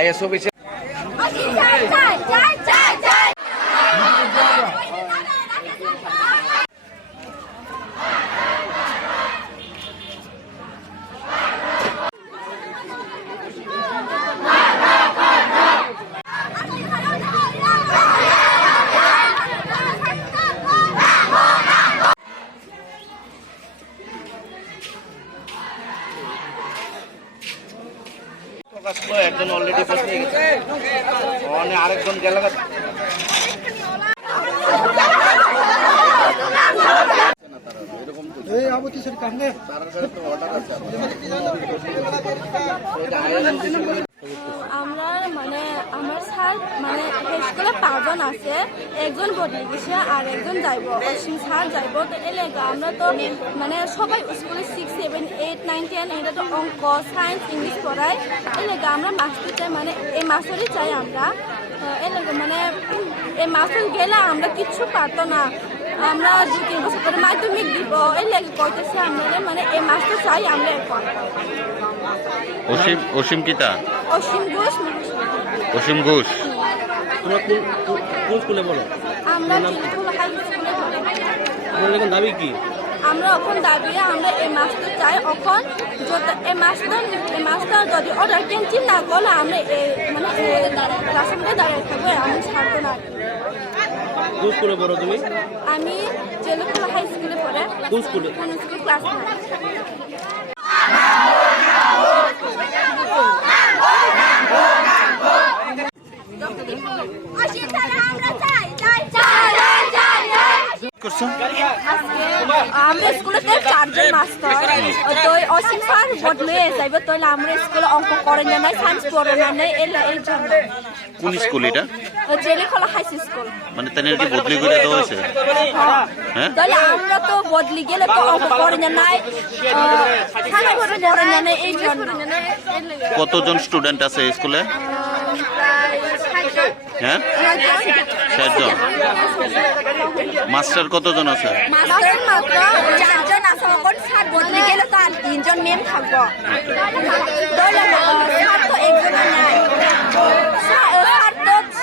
Is অফিসে প্রকাশ একজন already বসে গেছে। অনে আরেকজন গেল আমরা মানে আমার মানে স্কুলে পাঁচজন আছে একজন বদলে গেছে আর একজন যাইব অসীম স্যার যাইব। তো এলাকা আমরা তো মানে সবাই স্কুলে six seven eight nine ten এটা তো অঙ্ক সায়েন্স ইংলিশ পড়াই এলাকা আমরা মাস্টার চাই মানে এই মাস্টারই চাই আমরা। এলাকা মানে এই মাস্টার গেলে আমরা কিচ্ছু পারতো না। আমরা দু তিন বছর পরে মাধ্যমিক দিব এই লেগে কইতেছে আমরা মানে এই মাস্টার চাই আমরা এখন। অসীম অসীম কিতা অসীম ঘোষ অসীম ঘোষ। তোমরা কোন স্কুলে পড়ো? আমরা চিলকুল হাই স্কুলে পড়ি। তোমাদের এখন দাবি কি? আমরা এখন দাবি আমরা এই মাস্টার চাই এখন যত এই মাস্টার এই মাস্টার যদি অর্ডার ক্যান্সেল না করলে আমরা এই মানে রাসনকে দাঁড়িয়ে থাকব আমি ছাড়বো না। কোন স্কুলে পড়ো তুমি? আমি চিলকুল হাই স্কুলে পড়ে। কোন স্কুলে? কোন স্কুল? ক্লাস নাইন করছ আমরা স্কুলে চারজন মাস্টার। তো অসীম স্যার বদলে যাইব তাহলে আমরা স্কুলে অঙ্ক করে না নাই সায়েন্স পড়ে না নাই জন্য। কোন স্কুল এটা? Jelikhola high school. মানে কি বদলি করে দেওয়া হয়েছে? হ্যাঁ। তাহলে আমরা তো বদলি গেলে তো অঙ্ক করে না নাই সায়েন্স পড়ে না নাই এই জন্য। কতজন স্টুডেন্ট আছে স্কুলে? হ্যাঁ ষাটজন। মাস্টার কতজন আছে? চারজন তিনজন মেম থাকব। তো একজন নাই।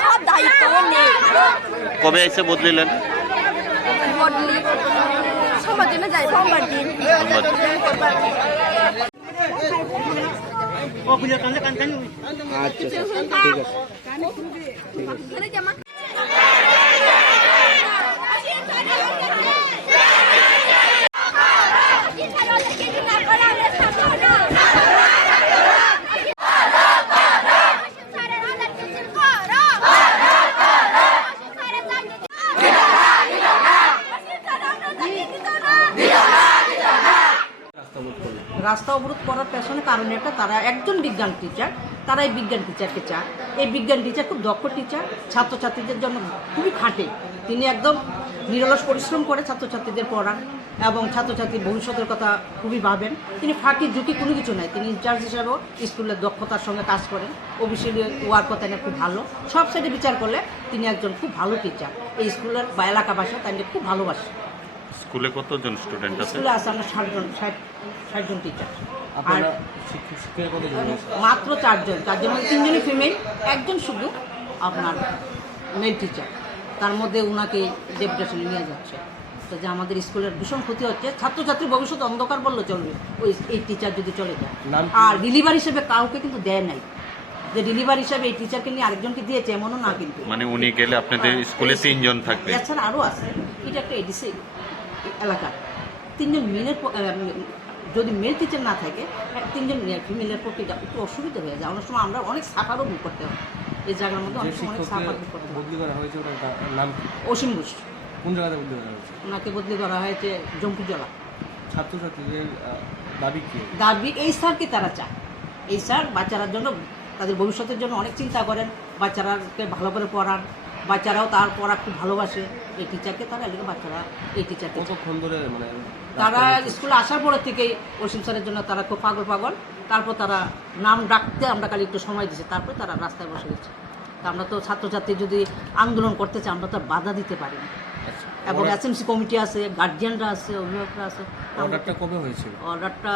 সব দায়িত্ব নেই। কবে এসে বদলিলেন? বদলি। সোমবার দিনে যাই সোমবার দিন। আচ্ছা ঠিক আছে রাস্তা অবরোধ করার পেছনে কারণ একটা তারা একজন বিজ্ঞান টিচার তারা এই বিজ্ঞান টিচারকে চায়। এই বিজ্ঞান টিচার খুব দক্ষ টিচার ছাত্রছাত্রীদের জন্য খুবই খাটে। তিনি একদম নিরলস পরিশ্রম করে ছাত্রছাত্রীদের পড়ান এবং ছাত্রছাত্রীর ভবিষ্যতের কথা খুবই ভাবেন। তিনি ফাঁকি, ঝুঁকি কোনো কিছু নাই। তিনি ইনচার্জ হিসাবেও স্কুলের দক্ষতার সঙ্গে কাজ করেন। অফিসিয়ালি ওয়ার্কও তাই খুব ভালো। সব সাইডে বিচার করলে তিনি একজন খুব ভালো টিচার এই স্কুলের বা এলাকাবাসী তাই খুব ভালোবাসে। স্কুলে কতজন স্টুডেন্ট আছে? স্কুলে আছে আমরা ষাটজন ষাট ষাটজন টিচার আর শিক্ষক শিক্ষিকা কতজন রয়েছে? মাত্র চারজন চারজন মানে তিনজনই ফিমেল একজন শুধু আপনার মেল টিচার তার মধ্যে ওনাকে ডেপুটেশনে নিয়ে যাচ্ছে। তো যে আমাদের স্কুলের ভীষণ ক্ষতি হচ্ছে ছাত্রছাত্রীর ভবিষ্যৎ অন্ধকার বললে চলবে ওই এই টিচার যদি চলে যায়। আর ডেলিভার হিসেবে কাউকে কিন্তু দেয় নাই। যে ডেলিভার হিসেবে এই টিচারকে নিয়ে আরেকজনকে দিয়েছে এমনও না কিন্তু। মানে উনি গেলে আপনাদের স্কুলে তিনজন থাকবে। এছাড়া আরও আছে। এটা একটা এডিসি এলাকা তিনজন মেলের যদি মেল টিচার না থাকে আহ, তিনজন ফিমেলের পক্ষে একটু অসুবিধা হয়ে যায়। অনেক সময় আমরা অনেক সাফারও ভোগ করতে হয়। এই জায়গার মধ্যে অনেক সময় অনেক সাফার করতে হয়। অসীম ঘোষ। কোন জায়গাতে বদলি করা হয়েছে? ওনাকে বদলি করা হয়েছে জম্পুজলা ছাত্রছাত্রীদের দাবি কি? দাবি এই স্যারকে তারা চায়। এই স্যার বাচ্চারার জন্য তাদের ভবিষ্যতের জন্য অনেক চিন্তা করেন। বাচ্চারাকে ভালো করে পড়ান। বাচ্চারাও তার পড়া খুব ভালোবাসে। এই টিচারকে তারা এদিকে বাচ্চারা এই টিচারকে। কতক্ষণ ধরে মানে তারা স্কুলে আসার পরের থেকেই অসীম স্যারের জন্য তারা খুব পাগল পাগল। তারপর তারা নাম ডাকতে আমরা খালি একটু সময় দিয়েছি তারপরে তারা রাস্তায় বসে গেছে। তা আমরা তো ছাত্রছাত্রী যদি আন্দোলন করতে চাই আমরা তো বাধা দিতে পারি না। আচ্ছা, এবং এসএমসি কমিটি আছে গার্জিয়ানরা আছে অভিভাবকরা আছে। অর্ডারটা কবে হয়েছিল? অর্ডারটা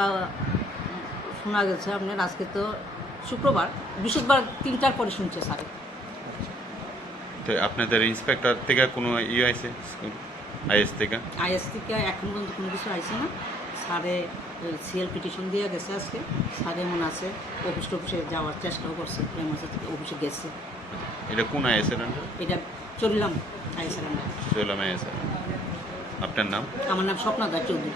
শোনা গেছে আপনার আজকে তো শুক্রবার বৃহস্পতিবার তিনটার পরে শুনছে স্যার। তো আপনাদের ইন্সপেক্টর থেকে কোনো ইয়ে আছে আইএস থেকে? আইএস থেকে এখন পর্যন্ত কোনো কিছু আইছে না। স্যারে সিএল পিটিশন দিয়ে গেছে আজকে। স্যার এমন আছে অফিস টফিসে যাওয়ার চেষ্টাও করছে এমার্জেন্সি অফিসে গেছে। এটা কোন আইএস এর আন্ডার এটা চলিলাম আইএসের আমরা চলাম আইএস আপনার নাম? আমার নাম স্বপ্নাদার চৌধুরী।